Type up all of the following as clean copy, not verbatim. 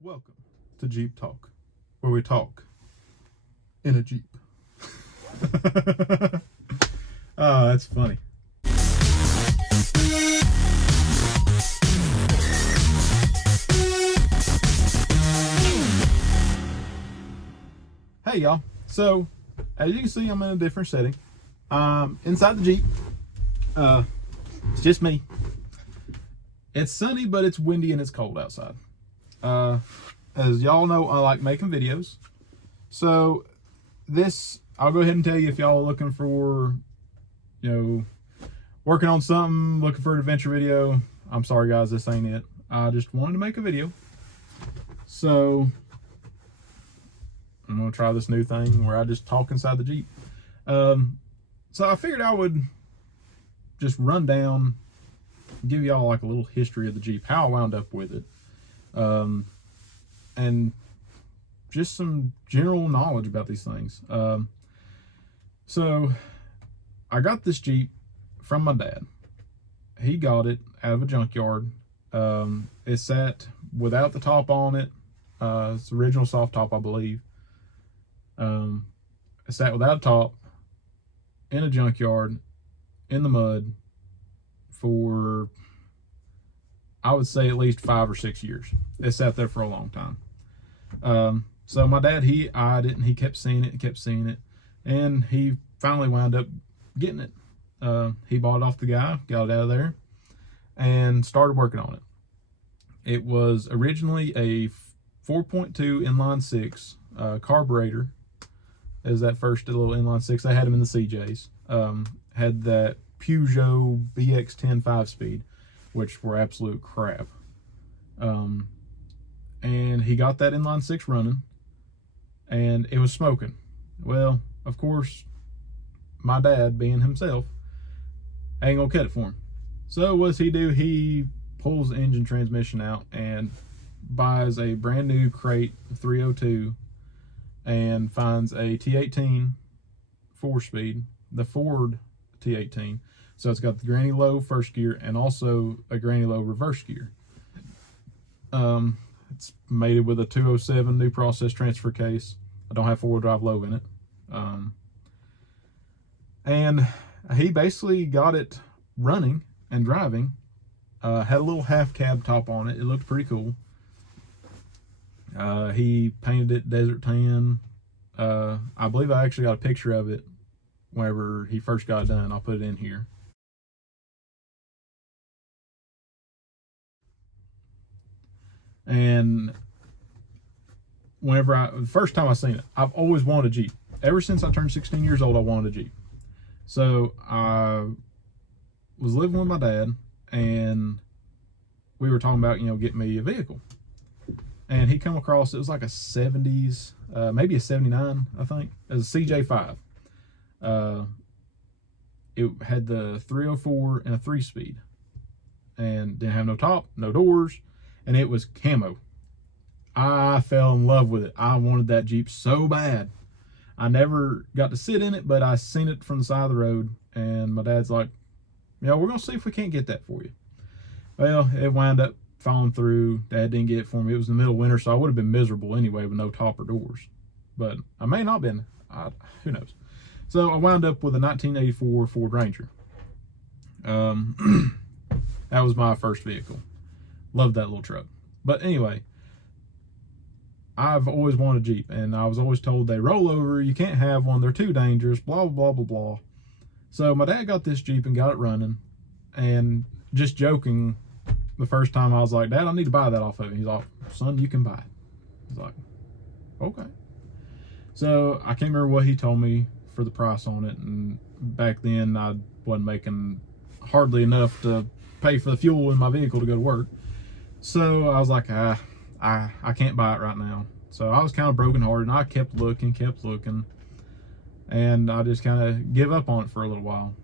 Welcome to Jeep Talk, where we talk in a Jeep. Oh, that's funny. Hey, y'all. So, as you can see, I'm in a different setting. Inside the Jeep. It's just me. It's sunny, but it's windy and it's cold outside. As y'all know, I like making videos. So I'll go ahead and tell you, if y'all are looking for, working on something, looking for an adventure video, I'm sorry guys, this ain't it. I just wanted to make a video. So I'm gonna try this new thing where I just talk inside the Jeep. So I figured I would just run down, give y'all like a little history of the Jeep, how I wound up with it. And just some general knowledge about these things. So I got this Jeep from my dad. He got it out of a junkyard. It sat without the top on it. It's the original soft top, I believe. It sat without a top in a junkyard in the mud for, I would say, at least 5 or 6 years. It sat there for a long time. So my dad, he eyed it and he kept seeing it, and he finally wound up getting it. He bought it off the guy, got it out of there, and started working on it. It was originally a 4.2 inline six carburetor. As that first little inline six, I had them in the CJs. Had that Peugeot BX10 5-speed, which were absolute crap. And he got that inline six running, and it was smoking. Well, of course, my dad, being himself, ain't gonna cut it for him. So what does he do? He pulls the engine transmission out and buys a brand new crate 302 and finds a T18 4-speed, the Ford T18. So it's got the granny low first gear and also a granny low reverse gear. It's mated with a 207 new process transfer case. I don't have 4-wheel drive low in it. And he basically got it running and driving. Had a little half cab top on it. It looked pretty cool. He painted it desert tan. I believe I actually got a picture of it whenever he first got it done. I'll put it in here. And the first time I seen it, I've always wanted a Jeep. Ever since I turned 16 years old, I wanted a Jeep. So I was living with my dad, and we were talking about, getting me a vehicle. And he come across, it was like a 70s, maybe a 79, I think. It was a CJ5. It had the 304 and a 3-speed. And didn't have no top, no doors. And it was camo. I fell in love with it. I wanted that Jeep so bad. I never got to sit in it, but I seen it from the side of the road, and my dad's like, we're gonna see if we can't get that for you. Well, it wound up falling through. Dad didn't get it for me. It was in the middle of winter, so I would have been miserable anyway with no top or doors. But I may not have been. Who knows? So I wound up with a 1984 Ford Ranger. That was my first vehicle. Loved that little truck. But anyway, I've always wanted a Jeep, and I was always told they roll over, you can't have one, they're too dangerous, blah, blah, blah, blah, blah. So my dad got this Jeep and got it running, and just joking, the first time I was like, Dad, I need to buy that off of him. He's like, son, you can buy it. I was like, okay. So I can't remember what he told me for the price on it, and back then I wasn't making hardly enough to pay for the fuel in my vehicle to go to work. So I was like, I can't buy it right now. So I was kind of brokenhearted, and I kept looking, and I just kind of give up on it for a little while.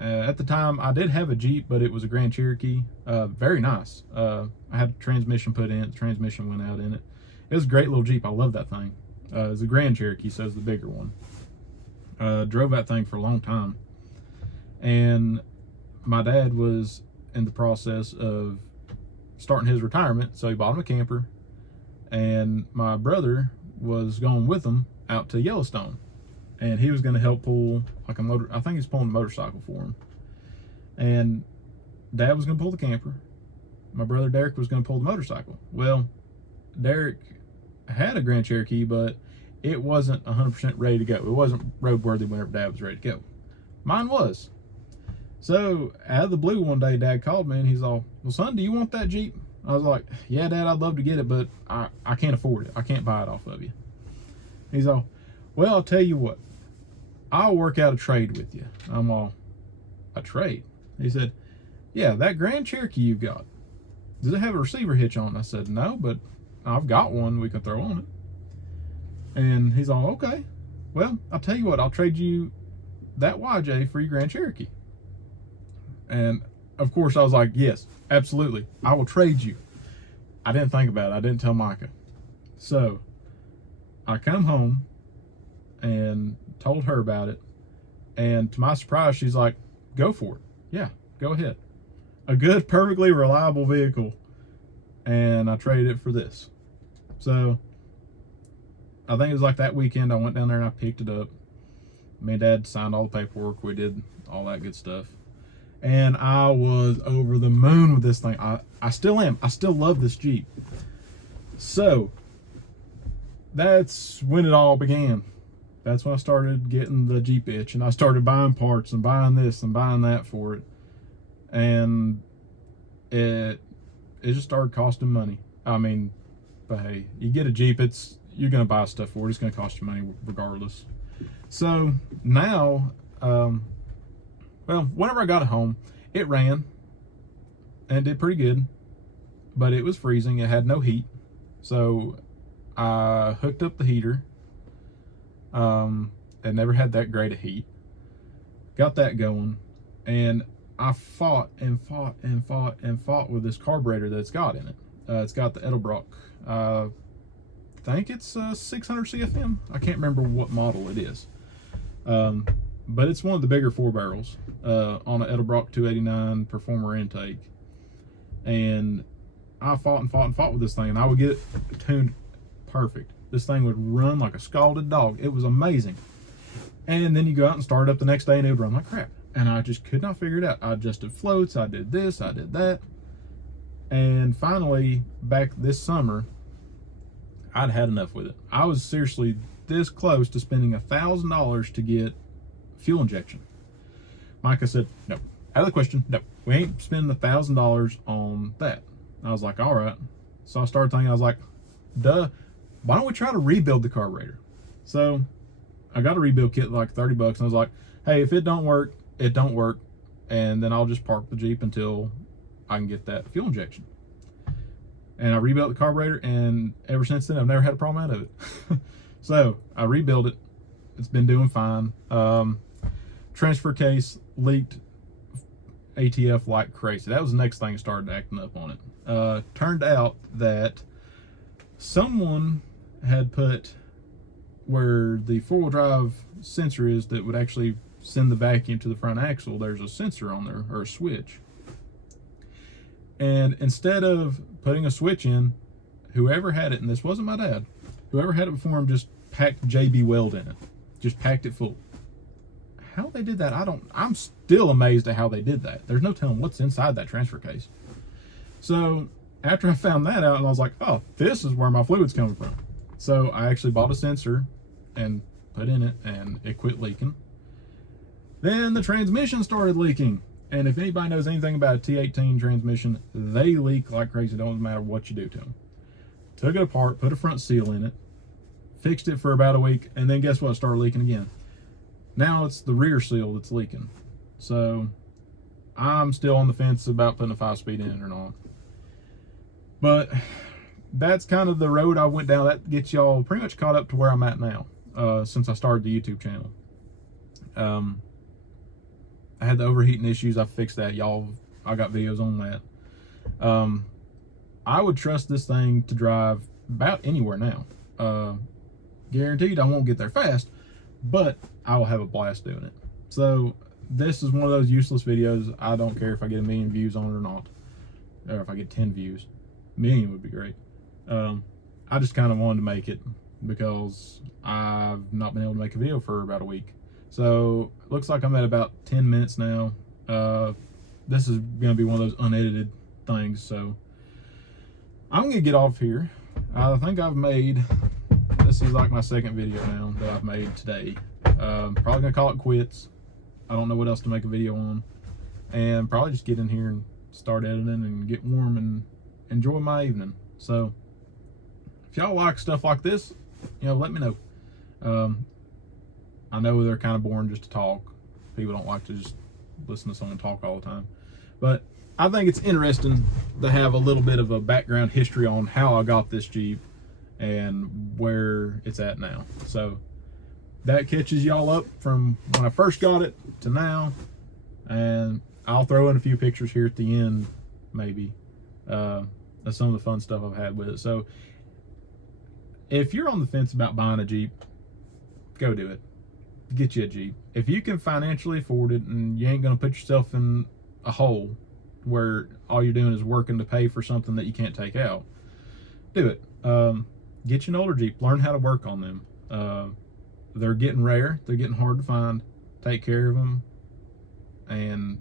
At the time, I did have a Jeep, but it was a Grand Cherokee. Very nice. I had the transmission put in, the transmission went out in it. It was a great little Jeep. I love that thing. It was a Grand Cherokee, so it's the bigger one. Drove that thing for a long time. And my dad was in the process of starting his retirement, so he bought him a camper, and my brother was going with him out to Yellowstone, and he was going to help pull like a motor. I think he's pulling a motorcycle for him, and Dad was going to pull the camper. My brother Derek was going to pull the motorcycle. Well, Derek had a Grand Cherokee, but it wasn't 100% ready to go. It wasn't roadworthy whenever Dad was ready to go. Mine was. So out of the blue one day, Dad called me and he's all, "Well, son, do you want that Jeep?" I was like, "Yeah, Dad, I'd love to get it, but I can't afford it. I can't buy it off of you." He's all, "Well, I'll tell you what. I'll work out a trade with you." I'm all, "A trade?" He said, "Yeah, that Grand Cherokee you got, does it have a receiver hitch on it?" I said, "No, but I've got one we can throw on it." And he's all, "Okay, well, I'll tell you what, I'll trade you that YJ for your Grand Cherokee." And of course I was like, "Yes, absolutely, I will trade you." I didn't think about it. I didn't tell Micah. So I come home and told her about it, and to my surprise, she's like, "Go for it. Yeah, go ahead." A good, perfectly reliable vehicle, and I traded it for this. So I think it was like that weekend I went down there and I picked it up. Me and Dad signed all the paperwork. We did all that good stuff, and I was over the moon with this thing. I still am. I still love this Jeep. So that's when it all began. That's when I started getting the Jeep itch, and I started buying parts and buying this and buying that for it, and it just started costing money. I mean, but hey, you get a Jeep, you're gonna buy stuff for it. It's gonna cost you money regardless. So now, well, whenever I got it home, it ran and did pretty good, but it was freezing. It had no heat, so I hooked up the heater. It never had that great of heat. Got that going, and I fought with this carburetor that it's got in it. It's got the Edelbrock. I think it's 600 CFM. I can't remember what model it is. But it's one of the bigger 4-barrels on an Edelbrock 289 Performer intake. And I fought with this thing, and I would get it tuned perfect. This thing would run like a scalded dog. It was amazing. And then you go out and start it up the next day, and it would run like crap. And I just could not figure it out. I adjusted floats, I did this, I did that. And finally, back this summer, I'd had enough with it. I was seriously this close to spending $1,000 to get fuel injection. Micah said, "No, out of the question. No, we ain't spending $1,000 on that." I was like, "All right." So I started thinking, I was like, duh, why don't we try to rebuild the carburetor? So I got a rebuild kit like 30 bucks, and I was like, hey, if it don't work, it don't work, and then I'll just park the Jeep until I can get that fuel injection. And I rebuilt the carburetor, and ever since then I've never had a problem out of it. So I rebuilt it. It's been doing fine. Transfer case leaked ATF like crazy. That was the next thing that started acting up on it. Turned out that someone had put where the four-wheel drive sensor is that would actually send the vacuum to the front axle, there's a sensor on there, or a switch. And instead of putting a switch in, whoever had it, and this wasn't my dad, whoever had it before him just packed JB Weld in it. Just packed it full. How they did that, I'm still amazed at how they did that. There's no telling what's inside that transfer case. So after I found that out, and I was like, oh, this is where my fluid's coming from. So I actually bought a sensor and put in it, and it quit leaking. Then the transmission started leaking. And if anybody knows anything about a T18 transmission, they leak like crazy. It don't matter what you do to them. Took it apart, put a front seal in it, fixed it for about a week, and then guess what? It started leaking again. Now it's the rear seal that's leaking. So I'm still on the fence about putting a 5-speed in it or not. But that's kind of the road I went down. That gets y'all pretty much caught up to where I'm at now, since I started the YouTube channel. I had the overheating issues. I fixed that. I got videos on that. I would trust this thing to drive about anywhere now. Guaranteed I won't get there fast, but I will have a blast doing it. So this is one of those useless videos. I don't care if I get 1 million views on it or not, or if I get 10 views. 1 million would be great. I just kind of wanted to make it because I've not been able to make a video for about a week. So looks like I'm at about 10 minutes now. This is gonna be one of those unedited things, so I'm gonna get off here. I think I've made, this is like my second video now that I've made today. Probably gonna call it quits. I don't know what else to make a video on, and probably just get in here and start editing and get warm and enjoy my evening. So if y'all like stuff like this, you know, let me know. I know they're kind of boring just to talk. People don't like to just listen to someone talk all the time, but I think it's interesting to have a little bit of a background history on how I got this Jeep and where it's at now. So that catches y'all up from when I first got it to now, and I'll throw in a few pictures here at the end, maybe, of some of the fun stuff I've had with it. So if you're on the fence about buying a Jeep, go do it. Get you a Jeep. If you can financially afford it and you ain't gonna put yourself in a hole where all you're doing is working to pay for something that you can't take out, do it. Get you an older Jeep. Learn how to work on them. They're getting rare. They're getting hard to find. Take care of them and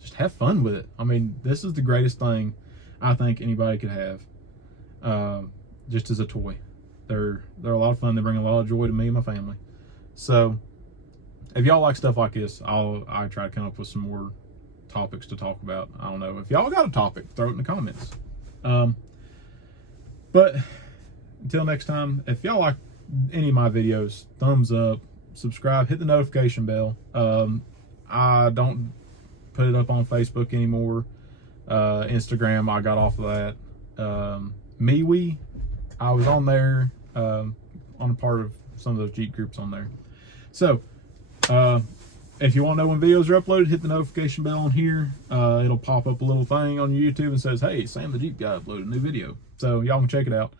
just have fun with it. I mean, this is the greatest thing I think anybody could have, just as a toy. They're a lot of fun. They bring a lot of joy to me and my family. So if y'all like stuff like this, I try to come up with some more topics to talk about. I don't know. If y'all got a topic, throw it in the comments. But until next time, if y'all like any of my videos, thumbs up, subscribe, hit the notification bell. I don't put it up on Facebook anymore. Instagram, I got off of that. MeWe, I was on there, on a part of some of those Jeep groups on there. So if you want to know when videos are uploaded, hit the notification bell on here. It'll pop up a little thing on YouTube and says, hey, Sam the Jeep guy uploaded a new video. So y'all can check it out.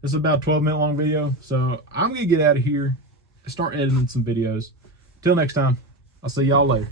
This is about a 12-minute long video. So I'm going to get out of here, start editing some videos. Till next time, I'll see y'all later.